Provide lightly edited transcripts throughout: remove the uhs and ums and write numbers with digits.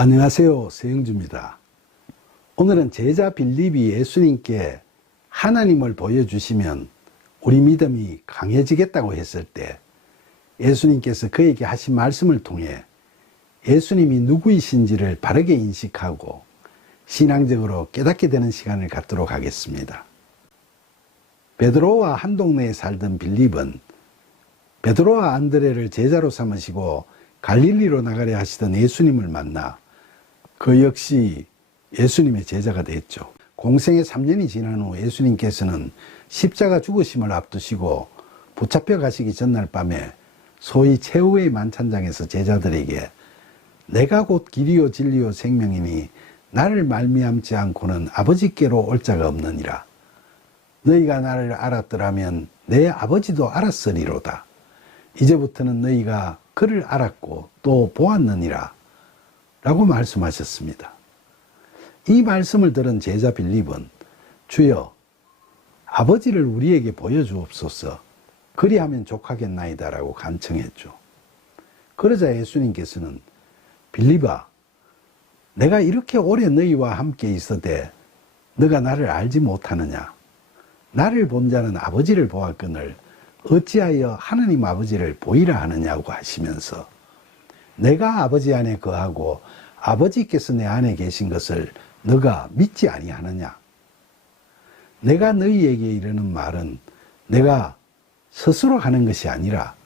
안녕하세요, 서영주입니다. 오늘은 제자 빌립이 예수님께 하나님을 보여주시면 우리 믿음이 강해지겠다고 했을 때 예수님께서 그에게 하신 말씀을 통해 예수님이 누구이신지를 바르게 인식하고 신앙적으로 깨닫게 되는 시간을 갖도록 하겠습니다. 베드로와 한 동네에 살던 빌립은 베드로와 안드레를 제자로 삼으시고 갈릴리로 나가려 하시던 예수님을 만나 그 역시 예수님의 제자가 됐죠. 공생의 3년이 지난 후 예수님께서는 십자가 죽으심을 앞두시고 붙잡혀 가시기 전날 밤에 소위 최후의 만찬장에서 제자들에게 내가 곧 길이요 진리요 생명이니 나를 말미암지 않고는 아버지께로 올 자가 없느니라. 너희가 나를 알았더라면 내 아버지도 알았으리로다. 이제부터는 너희가 그를 알았고 또 보았느니라 라고 말씀하셨습니다. 이 말씀을 들은 제자 빌립은 주여 아버지를 우리에게 보여주옵소서 그리하면 족하겠나이다 라고 간청했죠. 그러자 예수님께서는 빌립아 내가 이렇게 오래 너희와 함께 있어대 너가 나를 알지 못하느냐. 나를 본 자는 아버지를 보았거늘 어찌하여 하느님 아버지를 보이라 하느냐고 하시면서 내가 아버지 안에 거하고 아버지께서 내 안에 계신 것을 너가 믿지 아니하느냐. 내가 너희에게 이르는 말은 내가 스스로 하는 것이 아니라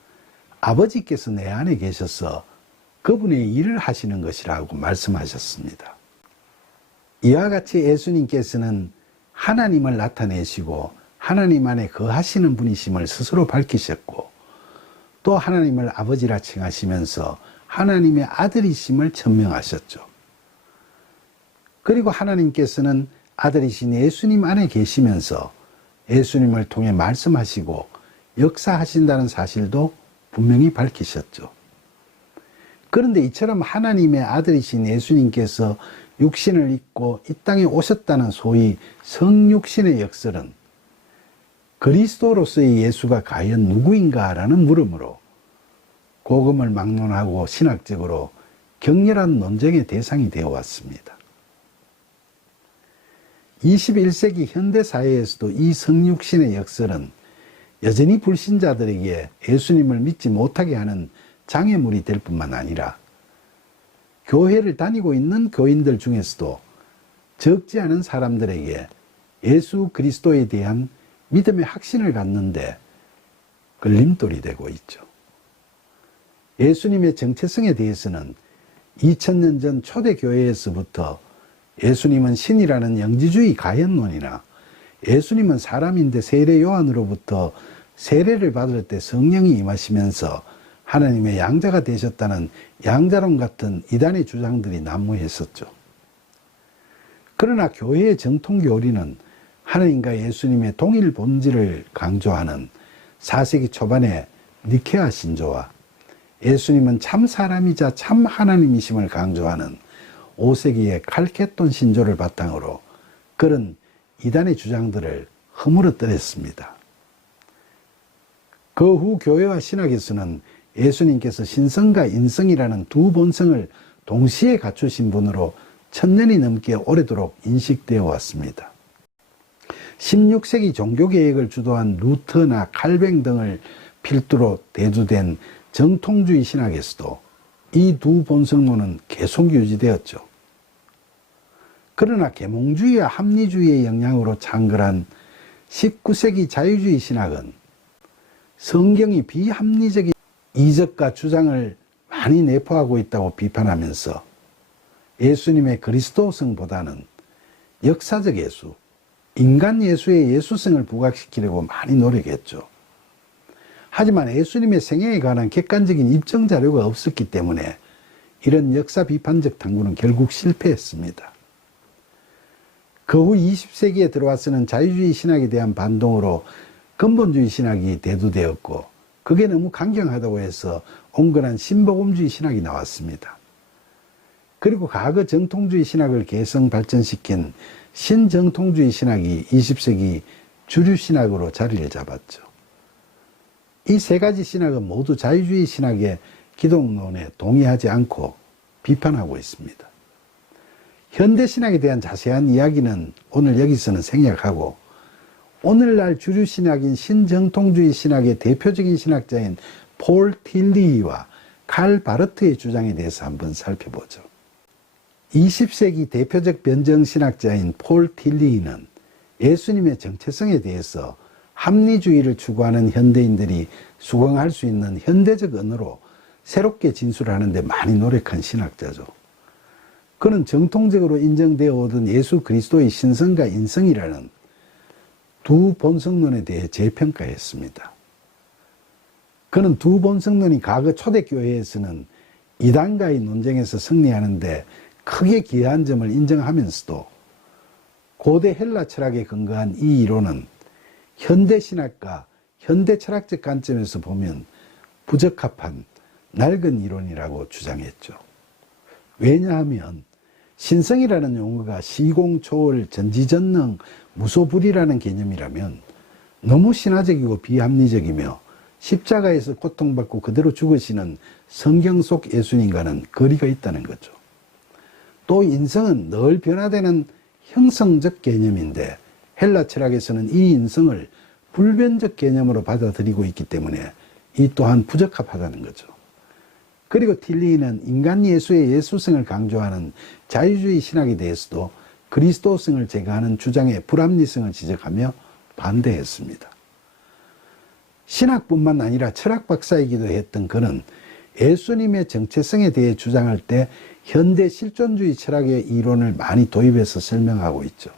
아버지께서 내 안에 계셔서 그분의 일을 하시는 것이라고 말씀하셨습니다. 이와 같이 예수님께서는 하나님을 나타내시고 하나님 안에 거하시는 분이심을 스스로 밝히셨고 또 하나님을 아버지라 칭하시면서 하나님의 아들이심을 천명하셨죠. 그리고 하나님께서는 아들이신 예수님 안에 계시면서 예수님을 통해 말씀하시고 역사하신다는 사실도 분명히 밝히셨죠. 그런데 이처럼 하나님의 아들이신 예수님께서 육신을 입고 이 땅에 오셨다는 소위 성육신의 역설은 그리스도로서의 예수가 과연 누구인가라는 물음으로 복음을 막론하고 신학적으로 격렬한 논쟁의 대상이 되어 왔습니다. 21세기 현대사회에서도 이 성육신의 역설은 여전히 불신자들에게 예수님을 믿지 못하게 하는 장애물이 될 뿐만 아니라 교회를 다니고 있는 교인들 중에서도 적지 않은 사람들에게 예수 그리스도에 대한 믿음의 확신을 갖는데 걸림돌이 되고 있죠. 예수님의 정체성에 대해서는 2000년 전 초대교회에서부터 예수님은 신이라는 영지주의 가현론이나 예수님은 사람인데 세례 요한으로부터 세례를 받을 때 성령이 임하시면서 하나님의 양자가 되셨다는 양자론 같은 이단의 주장들이 난무했었죠. 그러나 교회의 정통 교리는 하나님과 예수님의 동일 본질을 강조하는 4세기 초반의 니케아 신조와 예수님은 참 사람이자 참 하나님이심을 강조하는 5세기의 칼케돈 신조를 바탕으로 그런 이단의 주장들을 허물어뜨렸습니다. 그 후 교회와 신학에서는 예수님께서 신성과 인성이라는 두 본성을 동시에 갖추신 분으로 1000년이 넘게 오래도록 인식되어 왔습니다. 16세기 종교개혁을 주도한 루터나 칼뱅 등을 필두로 대두된 정통주의 신학에서도 이 두 본성론은 계속 유지되었죠. 그러나 계몽주의와 합리주의의 영향으로 창궐한 19세기 자유주의 신학은 성경이 비합리적인 이적과 주장을 많이 내포하고 있다고 비판하면서 예수님의 그리스도성보다는 역사적 예수, 인간 예수의 예수성을 부각시키려고 많이 노력했죠. 하지만 예수님의 생애에 관한 객관적인 입증 자료가 없었기 때문에 이런 역사 비판적 탐구는 결국 실패했습니다. 그 후 20세기에 들어와서는 자유주의 신학에 대한 반동으로 근본주의 신학이 대두되었고 그게 너무 강경하다고 해서 온건한 신복음주의 신학이 나왔습니다. 그리고 과거 정통주의 신학을 개성 발전시킨 신정통주의 신학이 20세기 주류 신학으로 자리를 잡았죠. 이 세 가지 신학은 모두 자유주의 신학의 기독론에 동의하지 않고 비판하고 있습니다. 현대신학에 대한 자세한 이야기는 오늘 여기서는 생략하고 오늘날 주류신학인 신정통주의 신학의 대표적인 신학자인 폴 틸리히와 칼 바르트의 주장에 대해서 한번 살펴보죠. 20세기 대표적 변정신학자인 폴 틸리히는 예수님의 정체성에 대해서 합리주의를 추구하는 현대인들이 수긍할 수 있는 현대적 언어로 새롭게 진술하는 데 많이 노력한 신학자죠. 그는 정통적으로 인정되어 오던 예수 그리스도의 신성과 인성이라는 두 본성론에 대해 재평가했습니다. 그는 두 본성론이 과거 초대교회에서는 이단과의 논쟁에서 승리하는데 크게 기여한 점을 인정하면서도 고대 헬라 철학에 근거한 이 이론은 현대 신학과 현대 철학적 관점에서 보면 부적합한 낡은 이론이라고 주장했죠. 왜냐하면 신성이라는 용어가 시공초월, 전지전능, 무소불위라는 개념이라면 너무 신화적이고 비합리적이며 십자가에서 고통받고 그대로 죽으시는 성경 속 예수님과는 거리가 있다는 거죠. 또 인성은 늘 변화되는 형성적 개념인데 헬라 철학에서는 이 인성을 불변적 개념으로 받아들이고 있기 때문에 이 또한 부적합하다는 거죠. 그리고 틸리히는 인간 예수의 예수성을 강조하는 자유주의 신학에 대해서도 그리스도성을 제거하는 주장의 불합리성을 지적하며 반대했습니다. 신학뿐만 아니라 철학 박사이기도 했던 그는 예수님의 정체성에 대해 주장할 때 현대 실존주의 철학의 이론을 많이 도입해서 설명하고 있죠.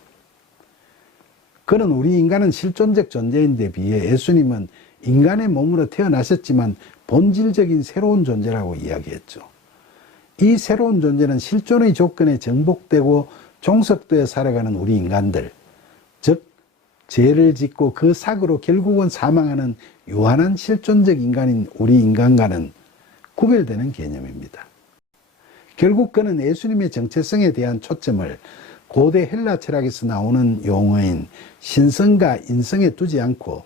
그는 우리 인간은 실존적 존재인데 비해 예수님은 인간의 몸으로 태어나셨지만 본질적인 새로운 존재라고 이야기했죠. 이 새로운 존재는 실존의 조건에 정복되고 종속되어 살아가는 우리 인간들, 즉 죄를 짓고 그 사고로 결국은 사망하는 유한한 실존적 인간인 우리 인간과는 구별되는 개념입니다. 결국 그는 예수님의 정체성에 대한 초점을 고대 헬라 철학에서 나오는 용어인 신성과 인성에 두지 않고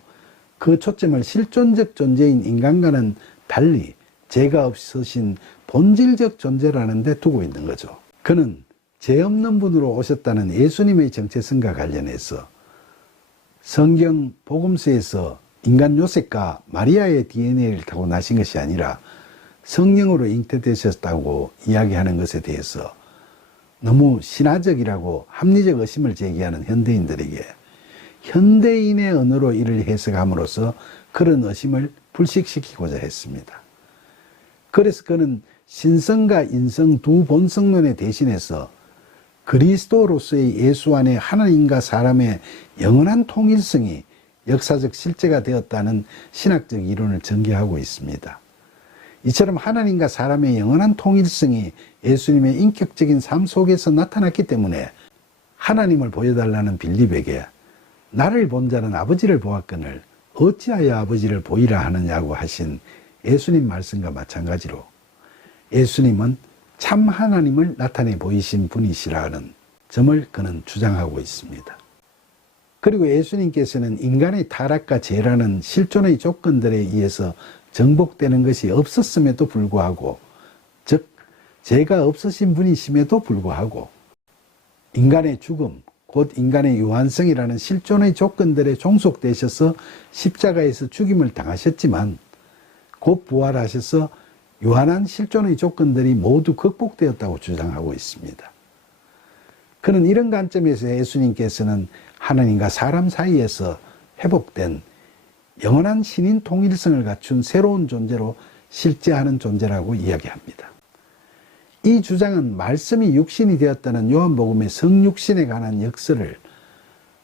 그 초점을 실존적 존재인 인간과는 달리 죄가 없으신 본질적 존재라는 데 두고 있는 거죠. 그는 죄 없는 분으로 오셨다는 예수님의 정체성과 관련해서 성경 복음서에서 인간 요셉과 마리아의 DNA를 타고 나신 것이 아니라 성령으로 잉태되셨다고 이야기하는 것에 대해서 너무 신화적이라고 합리적 의심을 제기하는 현대인들에게 현대인의 언어로 이를 해석함으로써 그런 의심을 불식시키고자 했습니다. 그래서 그는 신성과 인성 두 본성론에 대신해서 그리스도로서의 예수 안에 하나님과 사람의 영원한 통일성이 역사적 실제가 되었다는 신학적 이론을 전개하고 있습니다. 이처럼 하나님과 사람의 영원한 통일성이 예수님의 인격적인 삶 속에서 나타났기 때문에 하나님을 보여달라는 빌립에게 나를 본 자는 아버지를 보았거늘 어찌하여 아버지를 보이라 하느냐고 하신 예수님 말씀과 마찬가지로 예수님은 참 하나님을 나타내 보이신 분이시라는 점을 그는 주장하고 있습니다. 그리고 예수님께서는 인간의 타락과 죄라는 실존의 조건들에 의해서 정복되는 것이 없었음에도 불구하고, 즉 죄가 없으신 분이심에도 불구하고 인간의 죽음, 곧 인간의 유한성이라는 실존의 조건들에 종속되셔서 십자가에서 죽임을 당하셨지만 곧 부활하셔서 유한한 실존의 조건들이 모두 극복되었다고 주장하고 있습니다. 그는 이런 관점에서 예수님께서는 하나님과 사람 사이에서 회복된 영원한 신인 통일성을 갖춘 새로운 존재로 실제하는 존재라고 이야기합니다. 이 주장은 말씀이 육신이 되었다는 요한복음의 성육신에 관한 역설을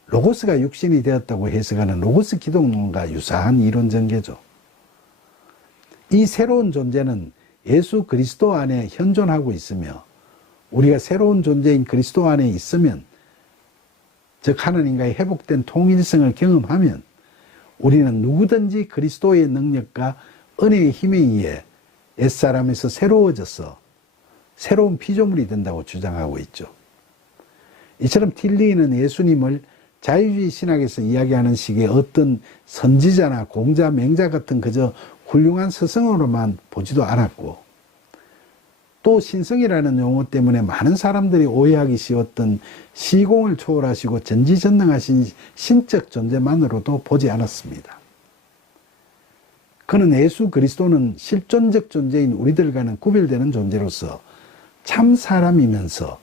로고스가 육신이 되었다고 해석하는 로고스 기독론과 유사한 이론 전개죠. 이 새로운 존재는 예수 그리스도 안에 현존하고 있으며 우리가 새로운 존재인 그리스도 안에 있으면, 즉 하나님과의 회복된 통일성을 경험하면 우리는 누구든지 그리스도의 능력과 은혜의 힘에 의해 옛사람에서 새로워져서 새로운 피조물이 된다고 주장하고 있죠. 이처럼 틸리히는 예수님을 자유주의 신학에서 이야기하는 식의 어떤 선지자나 공자, 맹자 같은 그저 훌륭한 스승으로만 보지도 않았고, 또 신성이라는 용어 때문에 많은 사람들이 오해하기 쉬웠던 시공을 초월하시고 전지전능하신 신적 존재만으로도 보지 않았습니다. 그는 예수 그리스도는 실존적 존재인 우리들과는 구별되는 존재로서 참 사람이면서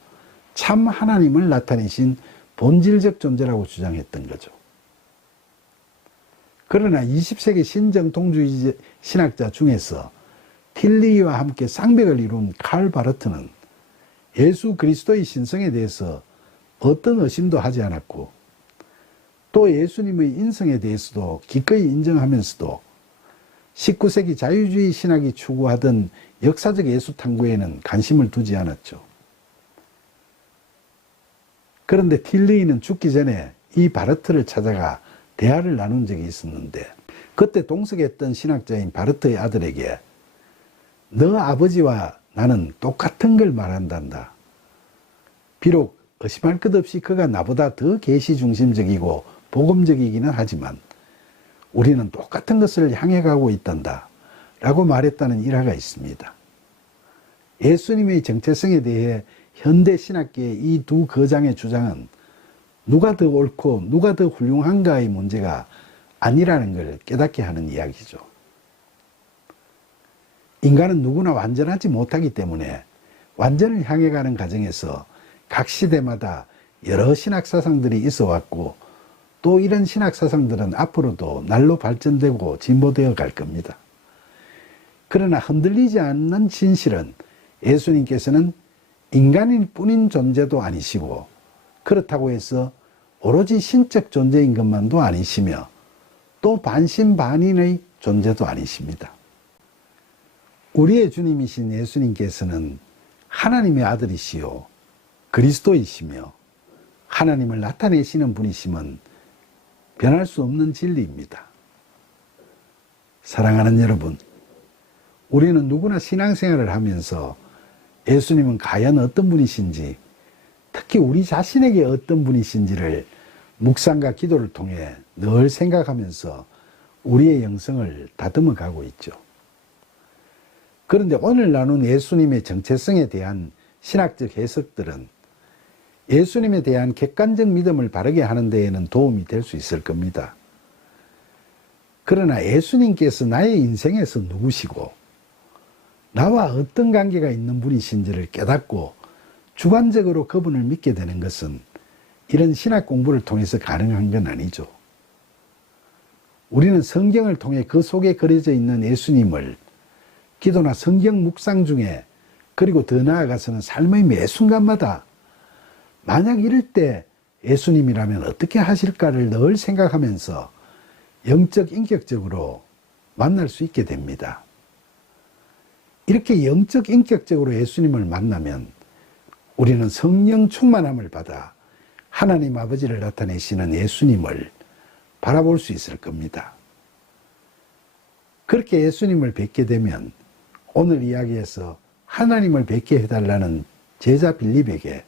참 하나님을 나타내신 본질적 존재라고 주장했던 거죠. 그러나 20세기 신정통주의 신학자 중에서 틸리와 함께 쌍벽을 이룬 칼 바르트는 예수 그리스도의 신성에 대해서 어떤 의심도 하지 않았고 또 예수님의 인성에 대해서도 기꺼이 인정하면서도 19세기 자유주의 신학이 추구하던 역사적 예수 탐구에는 관심을 두지 않았죠. 그런데 틸리는 죽기 전에 이 바르트를 찾아가 대화를 나눈 적이 있었는데 그때 동석했던 신학자인 바르트의 아들에게 너 아버지와 나는 똑같은 걸 말한단다. 비록 의심할 것 없이 그가 나보다 더 계시 중심적이고 복음적이기는 하지만 우리는 똑같은 것을 향해 가고 있단다 라고 말했다는 일화가 있습니다. 예수님의 정체성에 대해 현대 신학계의 이 두 거장의 주장은 누가 더 옳고 누가 더 훌륭한가의 문제가 아니라는 걸 깨닫게 하는 이야기죠. 인간은 누구나 완전하지 못하기 때문에 완전을 향해 가는 과정에서 각 시대마다 여러 신학사상들이 있어 왔고 또 이런 신학사상들은 앞으로도 날로 발전되고 진보되어 갈 겁니다. 그러나 흔들리지 않는 진실은 예수님께서는 인간일 뿐인 존재도 아니시고 그렇다고 해서 오로지 신적 존재인 것만도 아니시며 또 반신반인의 존재도 아니십니다. 우리의 주님이신 예수님께서는 하나님의 아들이시요 그리스도이시며 하나님을 나타내시는 분이심은 변할 수 없는 진리입니다. 사랑하는 여러분, 우리는 누구나 신앙생활을 하면서 예수님은 과연 어떤 분이신지, 특히 우리 자신에게 어떤 분이신지를 묵상과 기도를 통해 늘 생각하면서 우리의 영성을 다듬어 가고 있죠. 그런데 오늘 나눈 예수님의 정체성에 대한 신학적 해석들은 예수님에 대한 객관적 믿음을 바르게 하는 데에는 도움이 될 수 있을 겁니다. 그러나 예수님께서 나의 인생에서 누구시고 나와 어떤 관계가 있는 분이신지를 깨닫고 주관적으로 그분을 믿게 되는 것은 이런 신학 공부를 통해서 가능한 건 아니죠. 우리는 성경을 통해 그 속에 그려져 있는 예수님을 기도나 성경 묵상 중에 그리고 더 나아가서는 삶의 매 순간마다 만약 이럴 때 예수님이라면 어떻게 하실까를 늘 생각하면서 영적 인격적으로 만날 수 있게 됩니다. 이렇게 영적 인격적으로 예수님을 만나면 우리는 성령 충만함을 받아 하나님 아버지를 나타내시는 예수님을 바라볼 수 있을 겁니다. 그렇게 예수님을 뵙게 되면 오늘 이야기에서 하나님을 뵙게 해달라는 제자 빌립에게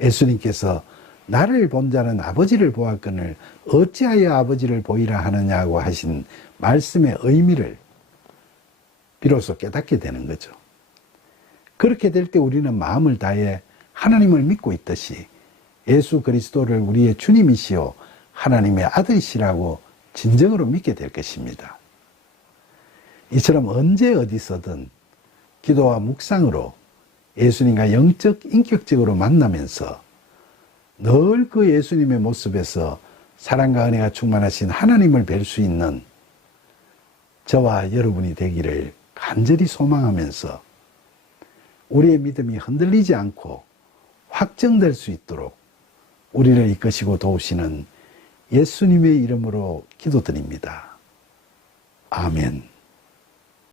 예수님께서 나를 본 자는 아버지를 보았거늘 어찌하여 아버지를 보이라 하느냐고 하신 말씀의 의미를 비로소 깨닫게 되는 거죠. 그렇게 될 때 우리는 마음을 다해 하나님을 믿고 있듯이 예수 그리스도를 우리의 주님이시요 하나님의 아들이시라고 진정으로 믿게 될 것입니다. 이처럼 언제 어디서든 기도와 묵상으로 예수님과 영적 인격적으로 만나면서 늘 그 예수님의 모습에서 사랑과 은혜가 충만하신 하나님을 뵐 수 있는 저와 여러분이 되기를 간절히 소망하면서 우리의 믿음이 흔들리지 않고 확정될 수 있도록 우리를 이끄시고 도우시는 예수님의 이름으로 기도드립니다. 아멘.